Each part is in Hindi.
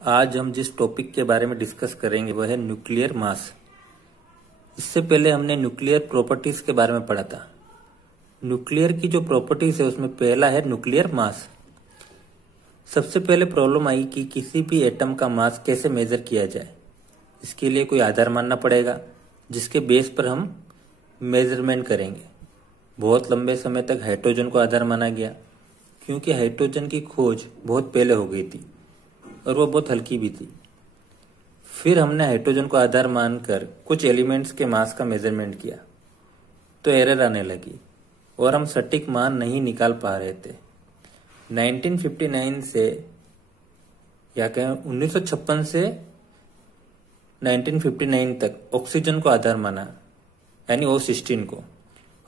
आज हम जिस टॉपिक के बारे में डिस्कस करेंगे वह है न्यूक्लियर मास। इससे पहले हमने न्यूक्लियर प्रॉपर्टीज के बारे में पढ़ा था। न्यूक्लियर की जो प्रॉपर्टीज है उसमें पहला है न्यूक्लियर मास। सबसे पहले प्रॉब्लम आई कि किसी भी एटम का मास कैसे मेजर किया जाए। इसके लिए कोई आधार मानना पड़ेगा जिसके बेस पर हम मेजरमेंट करेंगे। बहुत लंबे समय तक हाइड्रोजन को आधार माना गया क्योंकि हाइड्रोजन की खोज बहुत पहले हो गई थी और वो बहुत हल्की भी थी। फिर हमने हाइड्रोजन को आधार मानकर कुछ एलिमेंट्स के मास का मेजरमेंट किया तो एरर आने लगी और हम सटीक मान नहीं निकाल पा रहे थे। 1959 से या कहें 1956 से 1959 तक ऑक्सीजन को आधार माना यानी O16 को,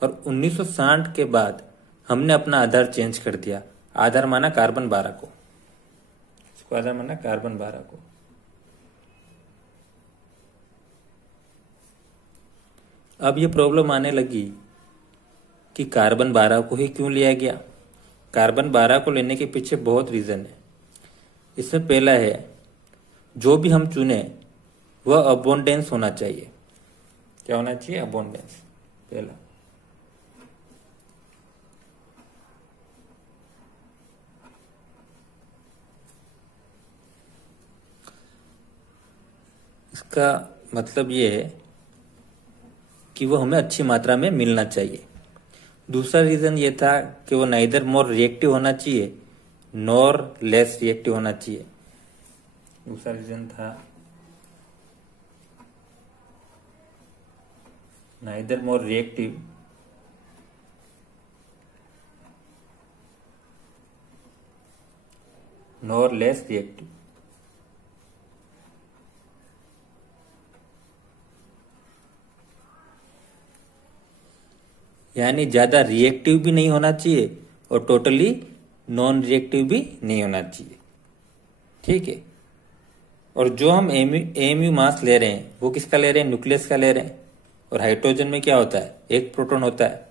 और 1960 के बाद हमने अपना आधार चेंज कर दिया। आधार माना कार्बन 12 को, इसको आधार माना कार्बन 12 को। अब ये प्रॉब्लम आने लगी कि कार्बन 12 को ही क्यों लिया गया। कार्बन 12 को लेने के पीछे बहुत रीजन है। इसमें पहला है, जो भी हम चुने वह अबोंडेंस होना चाहिए। क्या होना चाहिए? अबोंडेंस पहला। इसका मतलब ये है कि वो हमें अच्छी मात्रा में मिलना चाहिए। दूसरा रीजन ये था कि वो नाइदर मोर रिएक्टिव होना चाहिए नॉर लेस रिएक्टिव होना चाहिए। दूसरा रीजन था neither more reactive nor less reactive. यानी ज्यादा रिएक्टिव भी नहीं होना चाहिए और टोटली नॉन रिएक्टिव भी नहीं होना चाहिए। ठीक है। और जो हम एमयू मास ले रहे हैं वो किसका ले रहे हैं? न्यूक्लियस का ले रहे हैं। और हाइड्रोजन में क्या होता है? एक प्रोटॉन होता है।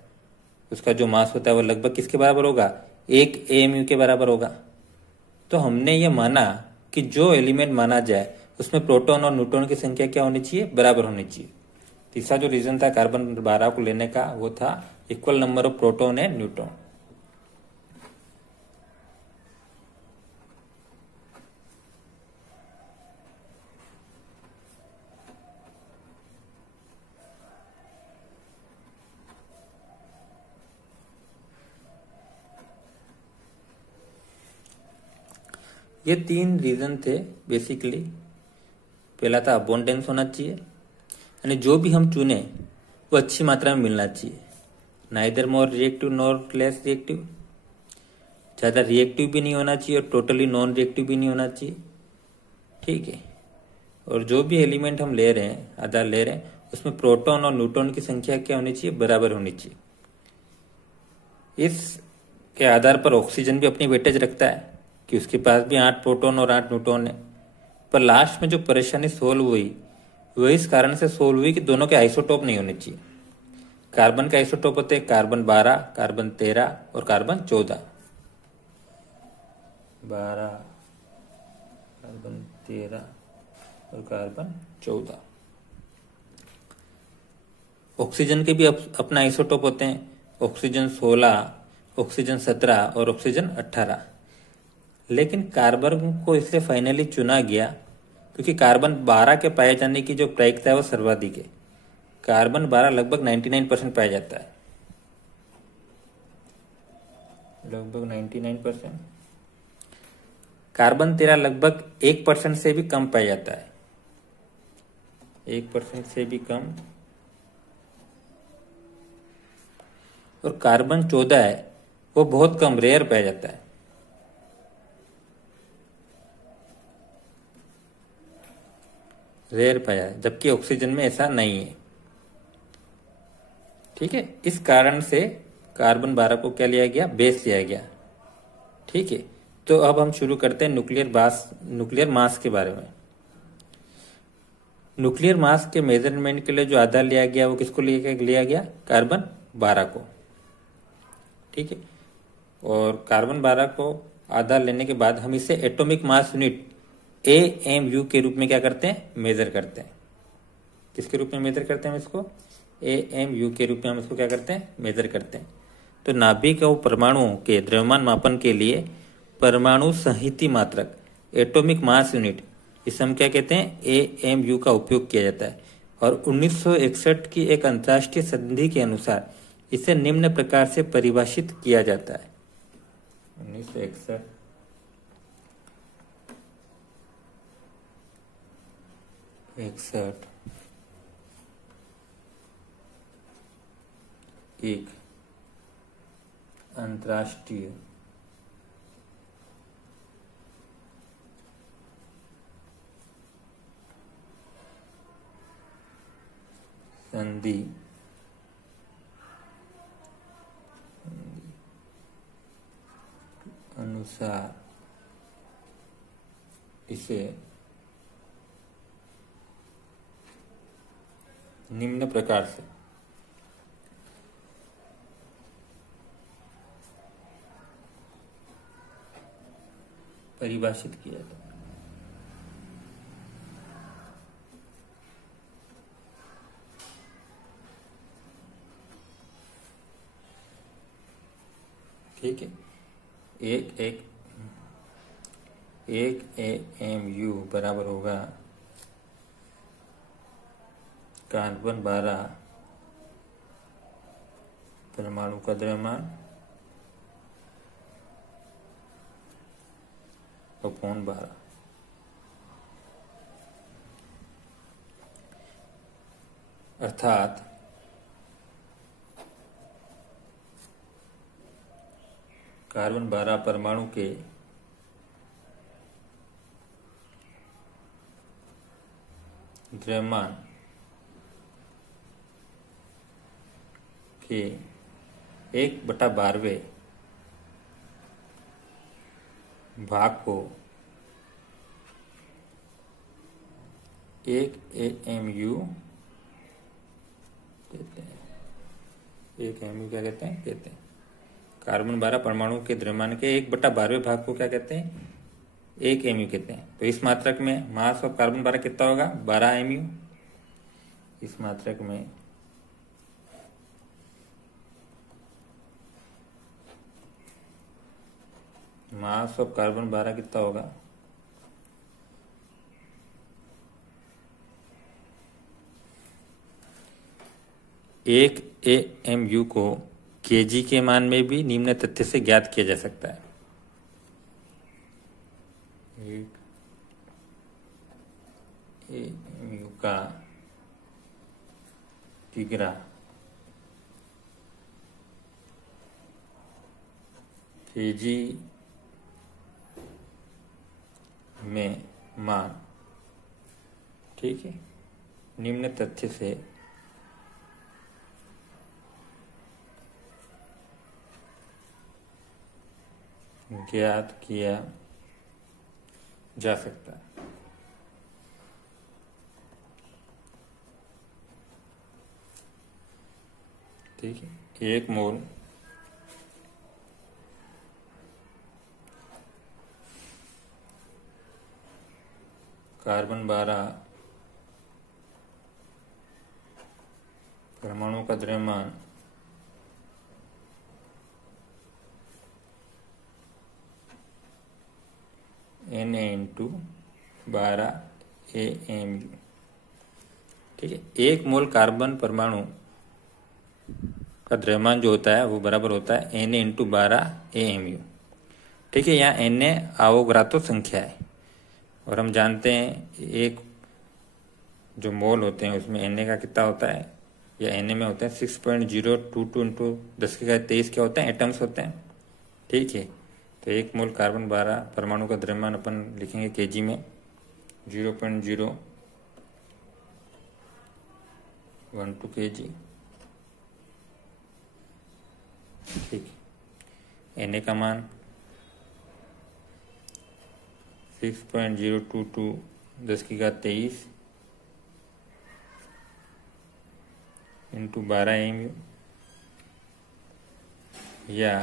उसका जो मास होता है वो लगभग किसके बराबर होगा? एक एमयू के बराबर होगा। तो हमने ये माना कि जो एलिमेंट माना जाए उसमें प्रोटॉन और न्यूट्रॉन की संख्या क्या होनी चाहिए? बराबर होनी चाहिए। तीसरा जो रीजन था कार्बन 12 को लेने का वो था equal number of proton and neutron. ये तीन रीजन थे बेसिकली। पहला था अबोंडेंस होना चाहिए, यानी जो भी हम चुने वो अच्छी मात्रा में मिलना चाहिए। Neither more reactive nor less reactive. ज्यादा रिएक्टिव भी नहीं होना चाहिए और टोटली नॉन रिएक्टिव भी नहीं होना चाहिए। ठीक है। और जो भी एलिमेंट हम ले रहे हैं, आधार ले रहे हैं, उसमें प्रोटॉन और न्यूट्रॉन की संख्या क्या होनी चाहिए? बराबर होनी चाहिए। इस के आधार पर ऑक्सीजन भी अपनी वेटेज रखता है कि उसके पास भी 8 प्रोटॉन और 8 न्यूट्रॉन है। पर लास्ट में जो परेशानी सोल्व हुई वो इस कारण से सोल्व हुई कि दोनों के आइसोटोप नहीं होने चाहिए। कार्बन के आइसोटोप होते हैं कार्बन 12, कार्बन 13 और कार्बन 14। 12, कार्बन 13 और कार्बन 14। ऑक्सीजन के भी अपना आइसोटोप होते हैं। ऑक्सीजन 16, ऑक्सीजन 17 और ऑक्सीजन 18। लेकिन कार्बन को इसलिए फाइनली चुना गया क्योंकि कार्बन 12 के पाए जाने की जो प्रायिकता है वो सर्वाधिक है। कार्बन 12 लगभग 99% पाया जाता है, लगभग 99%। कार्बन 13 लगभग 1% से भी कम पाया जाता है, 1% से भी कम। और कार्बन 14 है वो बहुत कम, रेयर पाया जाता है। रेयर पाया है, जबकि ऑक्सीजन में ऐसा नहीं है। ठीक है। इस कारण से कार्बन 12 को क्या लिया गया? बेस लिया गया। ठीक है। तो अब हम शुरू करते हैं न्यूक्लियर मास के बारे में। न्यूक्लियर मास के मेजरमेंट के लिए जो आधार लिया गया वो किसको लिया गया? कार्बन 12 को। ठीक है। और कार्बन 12 को आधार लेने के बाद हम इसे एटॉमिक मास यूनिट AMU के रूप में क्या करते हैं, मेजर करते हैं। किसके रूप में मेजर करते हैं हम इसको, AMU के रूप में हम इसको क्या करते हैं, मेजर करते हैं। तो नाभिक और परमाणुओं के द्रव्यमान मापन के लिए परमाणु संहति मात्रक, एटॉमिक मास यूनिट, इसे हम क्या कहते हैं, AMU का उपयोग किया जाता है। और 1961 की एक अंतर्राष्ट्रीय संधि के अनुसार इसे निम्न प्रकार से परिभाषित किया जाता है। 1961 एक अंतर्राष्ट्रीय संधि अनुसार इसे निम्न प्रकार से परिभाषित किया जाता है। ठीक है, एक AMU बराबर होगा कार्बन 12 परमाणु का द्रव्यमान अपॉन 12। अर्थात कार्बन 12 परमाणु के द्रव्यमान के 1/12 भाग को 1 AMU कहते हैं। 1 AMU क्या कहते हैं, कार्बन 12 परमाणु के द्रव्यमान के 1/12 भाग को क्या कहते हैं, 1 AMU कहते हैं। तो इस मात्रक में मास ऑफ कार्बन 12 कितना होगा, 12 AMU। इस मात्रक में मास ऑफ कार्बन 12 कितना होगा, 1 AMU को kg के मान में भी निम्न तथ्य से ज्ञात किया जा सकता है। 1 AMU का तिगरा kg में मान, ठीक है, निम्न तथ्य से ज्ञात किया जा सकता है। ठीक है, 1 मोल कार्बन 12 परमाणु का द्रव्यमान Na/12 AMU। ठीक है, 1 मोल कार्बन परमाणु का द्रव्यमान जो होता है वो बराबर होता है Na/12 AMU। ठीक है, यहाँ Na अवोगाद्रो संख्या है और हम जानते हैं एक जो मोल होते हैं उसमें Na का कितना होता है, या Na में होते हैं 6.022 × 10⁻23 क्या होते हैं, एटम्स होते हैं। ठीक है, तो 1 मोल कार्बन 12 परमाणु का द्रव्यमान अपन लिखेंगे kg में 0.012 kg। ठीक, Na का मान 6.022 10⁻23 × 12 AMU, या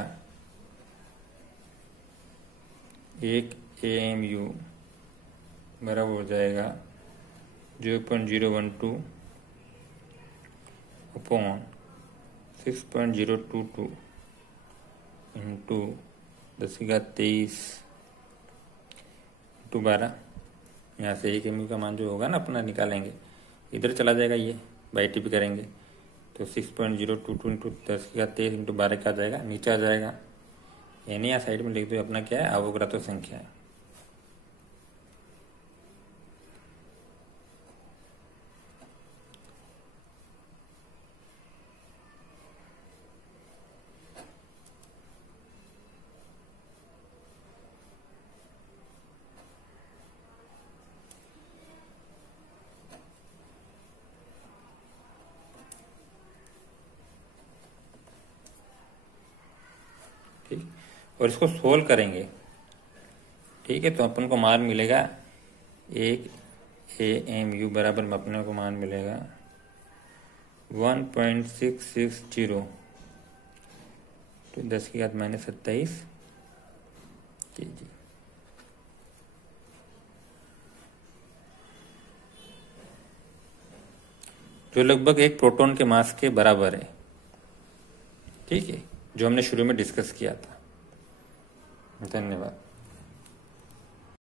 1 AMU बराबर हो जाएगा 0.012 अपॉन 6.022 इंटू 10⁻23 इंटू 12। यहाँ से एक एम का मान जो होगा ना अपना निकालेंगे, इधर चला जाएगा, ये बाई टी भी करेंगे तो 6.022 इंटू 10⁻23 इंटू 12 का आ जाएगा, नीचे आ जाएगा। यानी यहाँ साइड में लिख दो अपना क्या है, अवोगाद्रो संख्या है। ठीक, और इसको सोल्व करेंगे। ठीक है, तो अपन को मान मिलेगा 1 AMU बराबर में अपने को मान मिलेगा 1.660 तो 10⁻27 kg, जो लगभग एक प्रोटॉन के मास के बराबर है। ठीक है, जो हमने शुरू में डिस्कस किया था। धन्यवाद।